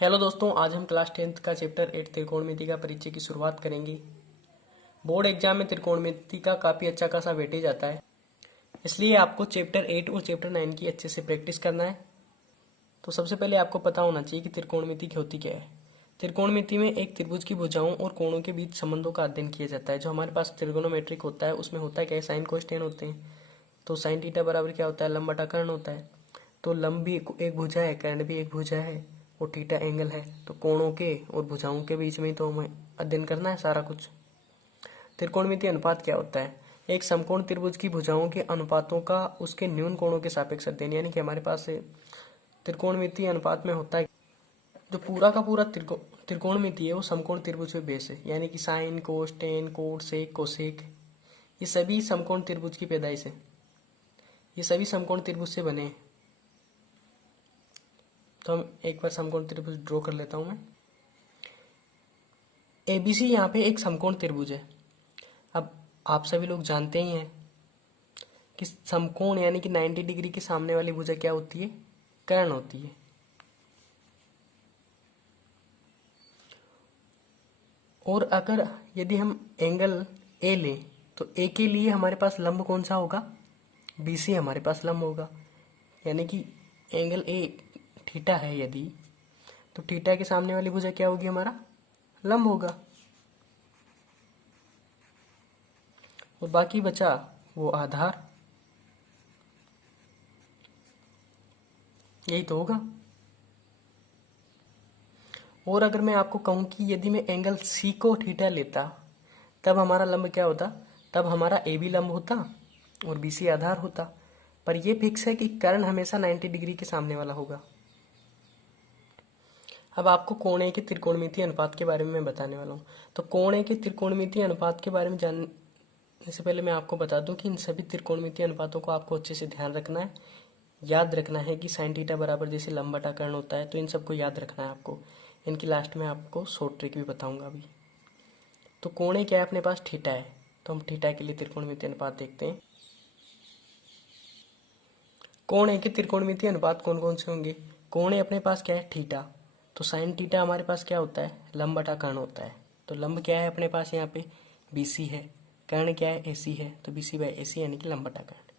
Hello दोस्तों, आज हम क्लास 10th का चैप्टर 8 त्रिकोणमिति का परिचय की शुरुआत करेंगे। बोर्ड एग्जाम में त्रिकोणमिति का काफ़ी अच्छा खासा वेटेज आता है, इसलिए आपको चैप्टर 8 और चैप्टर 9 की अच्छे से प्रैक्टिस करना है। तो सबसे पहले आपको पता होना चाहिए कि त्रिकोणमिति की होती क्या है। त्रिकोणमिति में एक त्रिभुज की भुजाओं और कोणों के बीच संबंधों का अध्ययन किया जाता है। जो हमारे पास त्रिकोणोमेट्रिक होता है उसमें होता है क्या है, साइन कोस टेन होते हैं। तो साइन थीटा बराबर क्या होता है, लंब बटा कर्ण होता है। तो लंब भी एक भुजा है, कर्ण भी एक भुजा है और थीटा एंगल है। तो कोणों के और भुजाओं के बीच में ही तो हमें अध्ययन करना है सारा कुछ। त्रिकोणमितीय अनुपात क्या होता है, एक समकोण त्रिभुज की भुजाओं के अनुपातों का उसके न्यून कोणों के सापेक्ष अध्ययन। यानी कि हमारे पास त्रिकोणमितीय अनुपात में होता है जो पूरा का पूरा त्रिकोणमिति है वो समकोण त्रिभुज पे बेस है। यानी कि sine cos tan cot sec cosec ये सभी समकोण त्रिभुज की पैदाइश है। ये सभी समकोण त्रिभुज से बने हैं। तो हम एक बार समकोण त्रिभुज ड्रॉ कर लेता हूं मैं। एबीसी यहाँ पे एक समकोण त्रिभुज है। अब आप सभी लोग जानते ही हैं कि समकोण यानी कि 90 डिग्री के सामने वाली भुजा क्या होती है, कर्ण होती है। और अगर यदि हम एंगल ए लें तो ए के लिए हमारे पास लंब कौन सा होगा, बीसी हमारे पास लंब होगा। यानी कि एंगल ए थीटा है यदि, तो थीटा के सामने वाली भुजा क्या होगी, हमारा लंब होगा। और बाकी बचा वो आधार, यही तो होगा। और अगर मैं आपको कहूं कि यदि मैं एंगल सी को थीटा लेता तब हमारा लंब क्या होता, तब हमारा ए बी लंब होता और बी सी आधार होता। पर यह फिक्स है कि कर्ण हमेशा 90 डिग्री के सामने वाला होगा। अब आपको कोणीय के त्रिकोणमितीय अनुपात के बारे में मैं बताने वाला हूँ। तो कोणीय के त्रिकोणमितीय अनुपात के बारे में जानने से पहले मैं आपको बता दूं कि इन सभी त्रिकोणमितीय अनुपातों को आपको अच्छे से ध्यान रखना है। याद रखना है कि साइन थीटा बराबर जैसे लंब बटा कर्ण होता है, तो इन सबको याद रखना है आपको। इनकी लास्ट में आपको शॉर्ट ट्रिक भी बताऊंगा अभी। तो कोणीय क्या है, अपने पास थीटा है, तो हम थीटा के लिए त्रिकोणमितीय अनुपात देखते हैं। कोणीय के त्रिकोणमितीय अनुपात कौन कौन से होंगे। कोणीय अपने पास क्या है, थीटा। तो साइन थीटा हमारे पास क्या होता है, लंब बटा कर्ण होता है। तो लंब क्या है अपने पास यहाँ पे, बीसी है। कर्ण क्या है, एसी है। तो बीसी बाई एसी यानी कि लंब बटा कर्ण।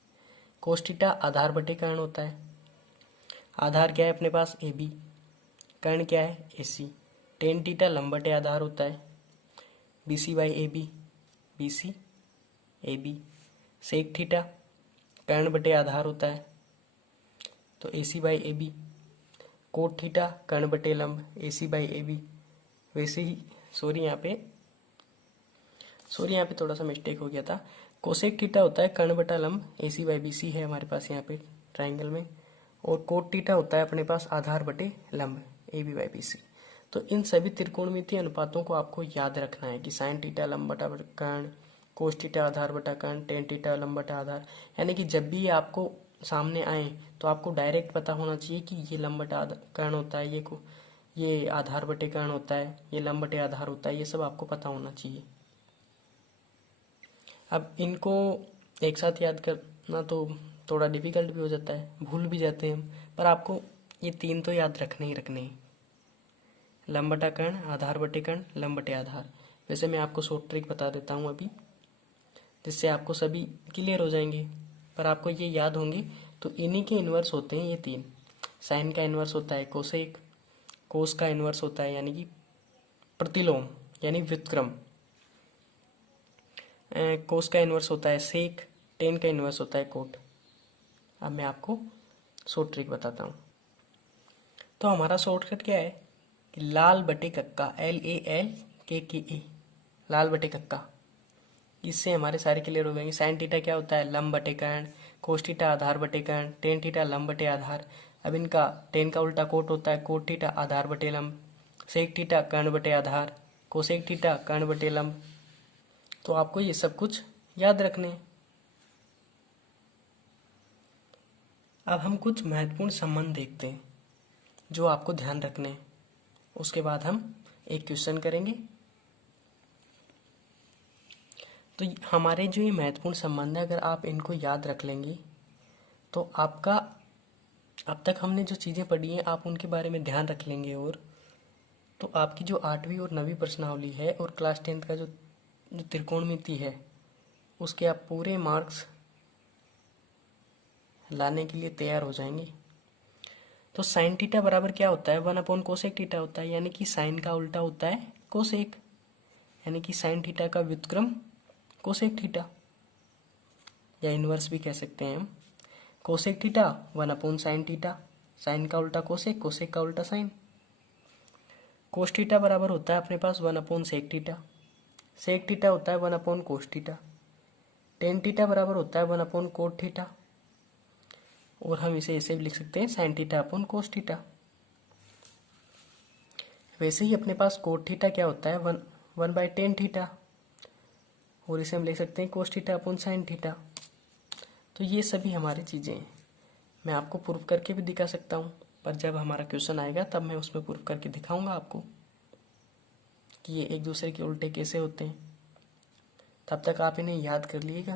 कोस थीटा आधार बटे कर्ण होता है। आधार क्या है अपने पास, ए बी। कर्ण क्या है, एसी। टेन थीटा लंब बटे आधार होता है। BC by A B, BC A B. Sec theta कर्ण बटे आधार होता है, तो AC by A B. Cot theta कर्ण बटे लंब, एसी बाई ए बी। वैसे ही सॉरी यहाँ पे थोड़ा सा मिस्टेक हो गया था। कोसेक थीटा होता है कर्ण बटा लंब, एसी बाई बी सी है हमारे पास यहाँ पे ट्राइंगल में। और कोट थीटा होता है अपने पास आधार बटे लंब, A B by B C. तो इन सभी त्रिकोणमितीय अनुपातों को आपको याद रखना है कि साइन थीटा लंब बटा कर्ण, कोस थीटा आधार बटा कर्ण, टेन थीटा लंब बटा आधार। यानी कि जब भी ये आपको सामने आए तो आपको डायरेक्ट पता होना चाहिए कि ये लंब बटा कर्ण होता है, ये आधार बटे कर्ण होता है, ये लंब बटे आधार होता है। ये सब आपको पता होना चाहिए। अब इनको एक साथ याद करना तो थोड़ा डिफिकल्ट भी हो जाता है, भूल भी जाते हैं हम। पर आपको ये तीन तो याद रखने ही रखने हैं, लंब बटा कर्ण, आधार बटे कर्ण, लंब बटे आधार। वैसे मैं आपको शॉर्ट ट्रिक बता देता हूँ अभी, जिससे आपको सभी क्लियर हो जाएंगे। पर आपको ये याद होंगे। तो इन्हीं के इन्वर्स होते हैं ये तीन। साइन का इन्वर्स होता है कोसेक, कोस का इन्वर्स होता है यानी कि प्रतिलोम यानी व्युत्क्रम, कोस का इन्वर्स होता है सेक, टेन का इन्वर्स होता है कोट। अब मैं आपको शॉर्ट ट्रिक बताता हूँ। तो हमारा शॉर्टकट क्या है कि लाल बटे कक्का, LAL KKA, लाल बटे कक्का। इससे हमारे सारे क्लियर हो जाएंगे। साइन थीटा क्या होता है, लंब बटे कर्ण। कोस थीटा आधार बटे कर्ण। टेन थीटा लंब बटे आधार। अब इनका टेन का उल्टा कोट होता है, कोट थीटा आधार बटे लंब। सेक थीटा कर्ण बटे आधार। कोसेक थीटा कर्ण बटे लंब। तो आपको ये सब कुछ याद रखने हैं। अब हम कुछ महत्वपूर्ण संबंध देखते हैं जो आपको ध्यान रखने हैं। उसके बाद हम एक क्वेश्चन करेंगे। तो हमारे जो ये महत्वपूर्ण संबंध है, अगर आप इनको याद रख लेंगे तो आपका अब तक हमने जो चीज़ें पढ़ी हैं आप उनके बारे में ध्यान रख लेंगे और तो आपकी जो 8वीं और 9वीं प्रश्नावली है और क्लास 10th का जो त्रिकोणमिति है उसके आप पूरे मार्क्स लाने के लिए तैयार हो जाएंगे। तो साइन थीटा बराबर क्या होता है, 1 अपॉन कोसेक थीटा होता है, यानी कि साइन का उल्टा होता है कोसेक, यानी कि साइन थीटा का व्युत्क्रम कोसेक थीटा, या इनवर्स भी कह सकते हैं हम। Cosec theta 1 upon sine theta, sine का उल्टा कोसेक, कोसेक का उल्टा साइन। कोस थीटा बराबर होता है अपने पास 1 upon sec theta, sec theta होता है 1 upon cos theta. Tan theta बराबर होता है 1 अपॉन कोट थीटा, और हम इसे ऐसे भी लिख सकते हैं sine theta upon cos theta. वैसे ही अपने पास कोट थीटा क्या होता है 1/10 थीटा, और इसे हम लिख सकते हैं cos theta upon sine theta. तो ये सभी हमारी चीज़ें हैं। मैं आपको प्रूफ करके भी दिखा सकता हूँ, पर जब हमारा क्वेश्चन आएगा तब मैं उसमें प्रूफ करके दिखाऊंगा आपको कि ये एक दूसरे के उल्टे कैसे होते हैं। तब तक आप इन्हें याद कर लीजिएगा,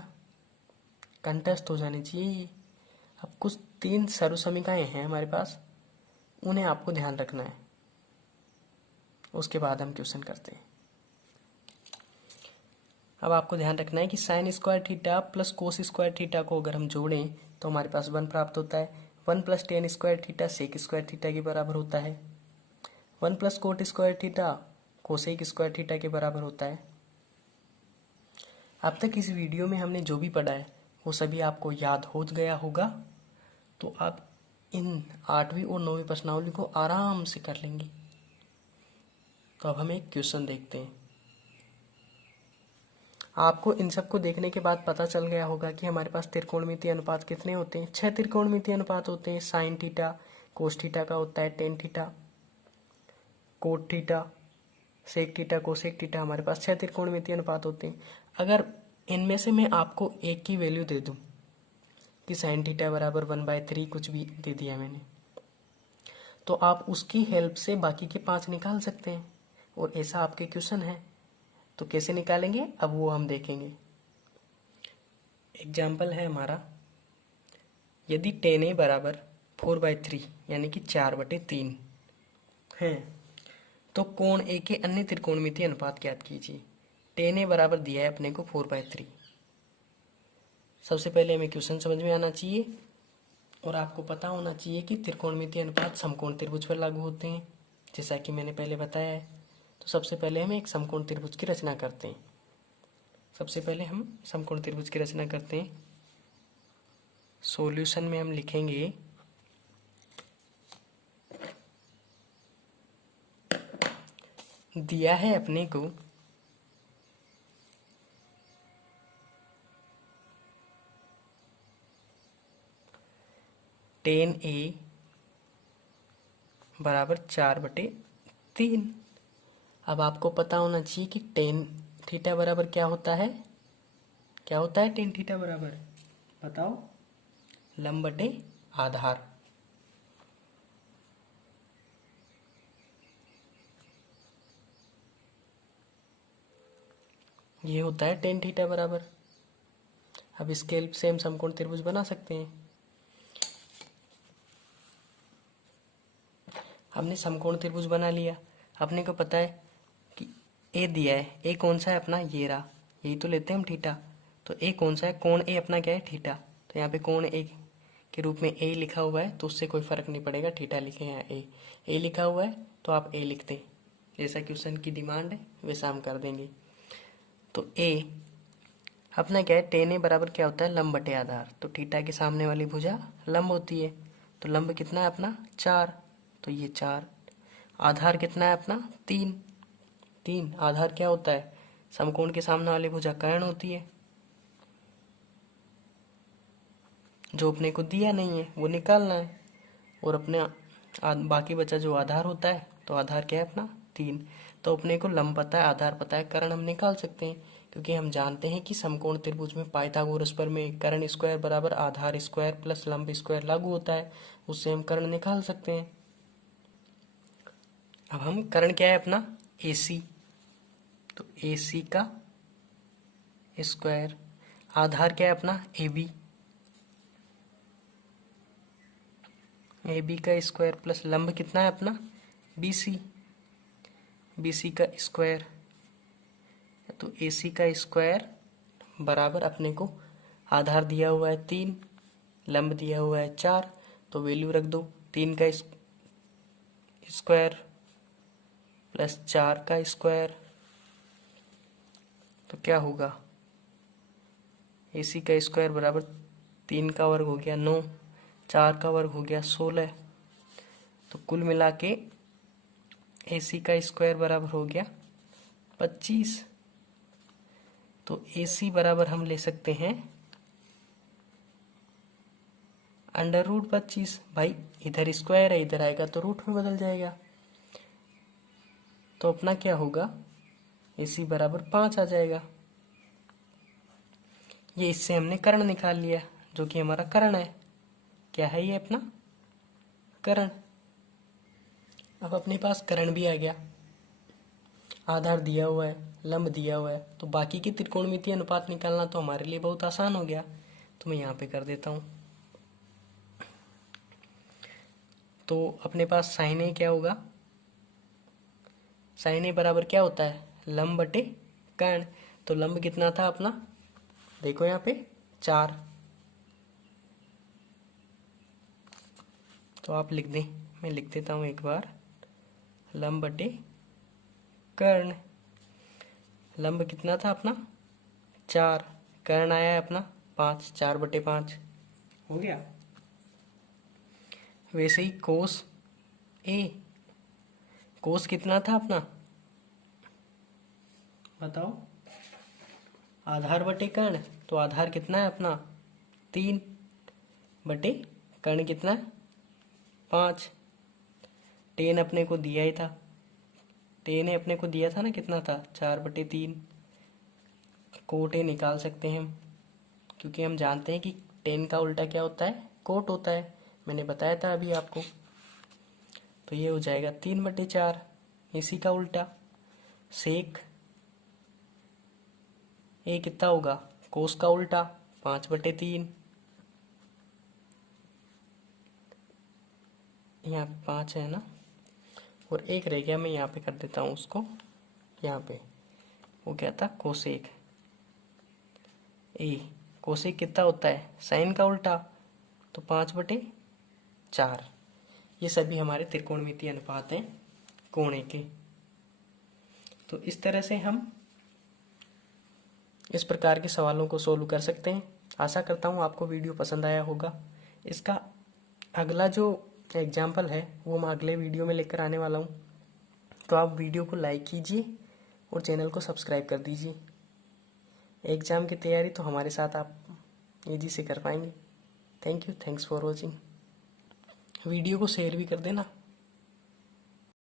कंठस्थ हो जानी चाहिए ये। अब कुछ 3 सर्वसमीकाएँ हैं हमारे पास, उन्हें आपको ध्यान रखना है, उसके बाद हम क्वेश्चन करते हैं। अब आपको ध्यान रखना है कि sine square theta plus cos square theta को अगर हम जोड़ें तो हमारे पास 1 प्राप्त होता है। 1 plus tan square theta sec square theta के बराबर होता है। 1 plus cot square theta cosec square theta के बराबर होता है। अब तक इस वीडियो में हमने जो भी पढ़ा है वो सभी आपको याद हो गया होगा, तो आप इन 8वीं और 9वीं प्रश्नावली को आराम से कर लेंगे। तो अब हम एक क्वेश्चन देखते हैं। आपको इन सब को देखने के बाद पता चल गया होगा कि हमारे पास त्रिकोणमितीय अनुपात कितने होते हैं। 6 त्रिकोणमितीय अनुपात होते हैं। साइन थीटा कोस थीटा का होता है, tan theta cot theta sec theta cosec theta, हमारे पास 6 त्रिकोणमितीय अनुपात होते हैं। अगर इनमें से मैं आपको एक की वैल्यू दे दूं कि साइन थीटा बराबर 1/3 कुछ भी दे दिया मैंने, तो आप उसकी हेल्प से बाकी के 5 निकाल सकते हैं, और ऐसा आपके क्वेश्चन है। तो कैसे निकालेंगे अब वो हम देखेंगे। एग्जाम्पल है हमारा, यदि टेन ए बराबर 4/3 यानी कि 4/3 है, तो कोण ए के अन्य त्रिकोणमितीय अनुपात ज्ञात कीजिए। टेन ए बराबर दिया है अपने को 4/3। सबसे पहले हमें क्वेश्चन समझ में आना चाहिए, और आपको पता होना चाहिए कि त्रिकोणमितीय अनुपात समकोण त्रिभुज पर लागू होते हैं, जैसा कि मैंने पहले बताया है। तो सबसे पहले हम एक समकोण त्रिभुज की रचना करते हैं। सबसे पहले हम समकोण त्रिभुज की रचना करते हैं। सॉल्यूशन में हम लिखेंगे दिया है अपने को टेन ए बराबर 4/3। अब आपको पता होना चाहिए कि टेन थीटा बराबर क्या होता है। क्या होता है टेन थीटा बराबर, बताओ, लंब बटे आधार। ये होता है टेन थीटा बराबर। अब इसके हेल्प से हम समकोण त्रिभुज बना सकते हैं। हमने समकोण त्रिभुज बना लिया। अपने को पता है कि ए दिया है, ए कौन सा है अपना, ये रहा, यही तो लेते हैं हम थीटा। तो ए कौन सा है, कोण ए अपना क्या है, थीटा। तो यहाँ पे कोण ए के रूप में ए लिखा हुआ है, तो उससे कोई फर्क नहीं पड़ेगा, थीटा लिखे हैं ए लिखा हुआ है तो आप ए लिखते हैं। जैसा क्वेश्चन की डिमांड है वैसा हम कर देंगे। तो ए अपना क्या है, टेन ए बराबर क्या होता है, लंब बटे आधार। तो थीटा के सामने वाली भुजा लंब होती है, तो लंब कितना है अपना 4, तो ये 4। आधार कितना है अपना 3। आधार क्या होता है, समकोण के सामने वाली भुजा कर्ण होती है। जो अपने को दिया नहीं है वो निकालना है, और अपने बाकी बचा जो आधार होता है, तो आधार क्या है अपना 3। तो अपने को लंब पता है, आधार पता है, कर्ण हम निकाल सकते हैं, क्योंकि हम जानते हैं कि समकोण त्रिभुज में पाइथागोरस प्रमेय कर्ण स्क्वायर बराबर आधार स्क्वायर प्लस लंब स्क्वायर लागू होता है, उससे हम कर्ण निकाल सकते हैं। अब हम कर्ण क्या है अपना AC, तो AC का स्क्वायर। आधार क्या है अपना AB का स्क्वायर प्लस लंब कितना है अपना BC। BC का स्क्वायर, तो AC का स्क्वायर बराबर अपने को आधार दिया हुआ है 3, लंब दिया हुआ है 4, तो वैल्यू रख दो 3 का स्क्वायर प्लस 4 का स्क्वायर, तो क्या होगा, AC का स्क्वायर बराबर 3 का वर्ग हो गया 9, 4 का वर्ग हो गया 16, तो कुल मिला के AC का स्क्वायर बराबर हो गया 25। तो AC बराबर हम ले सकते हैं √25। भाई इधर स्क्वायर है, इधर आएगा तो रूट में बदल जाएगा, तो अपना क्या होगा, AC बराबर 5 आ जाएगा। ये इससे हमने कर्ण निकाल लिया, जो कि हमारा कर्ण है। क्या है ये अपना कर्ण। अब अपने पास कर्ण भी आ गया, आधार दिया हुआ है, लंब दिया हुआ है, तो बाकी के त्रिकोणमितीय अनुपात निकालना तो हमारे लिए बहुत आसान हो गया। तो मैं यहाँ पे कर देता हूँ। तो अपने पास साइन ए क्या होगा, साइन ए बराबर क्या होता है, लंब बटे कर्ण। तो लंब कितना था अपना, देखो यहाँ पे 4, तो आप लिख दें, मैं लिख देता हूँ एक बार, लंब बटे कर्ण। लंब कितना था अपना 4, कर्ण आया है अपना 5, 4/5 हो गया। वैसे ही कोस ए, कोस कितना था अपना बताओ, आधार बटे कर्ण, तो आधार कितना है अपना 3 बटे कर्ण कितना है 5। टेन अपने को दिया ही था, टेन है अपने को दिया था ना, कितना था 4/3। कोट ए निकाल सकते हैं हम, क्योंकि हम जानते हैं कि टेन का उल्टा क्या होता है, कोट होता है, मैंने बताया था अभी आपको। तो ये हो जाएगा 3/4, इसी का उल्टा। सेक ए कितना होगा, कोस का उल्टा 5/3, यहाँ पे 5 है ना, और एक रह गया, मैं यहाँ पे कर देता हूँ उसको, यहाँ पे वो क्या था कोसेक ए। कोसेक कितना होता है, साइन का उल्टा, तो 5/4। ये सभी हमारे त्रिकोणमितीय अनुपात हैं कोण के। तो इस तरह से हम इस प्रकार के सवालों को सोल्व कर सकते हैं। आशा करता हूँ आपको वीडियो पसंद आया होगा। इसका अगला जो एग्जाम्पल है वो मैं अगले वीडियो में लेकर आने वाला हूँ, तो आप वीडियो को लाइक कीजिए और चैनल को सब्सक्राइब कर दीजिए। एग्ज़ाम की तैयारी तो हमारे साथ आप ईजी से कर पाएंगे। Thank you, thanks for watching. Video को शेयर भी कर देना।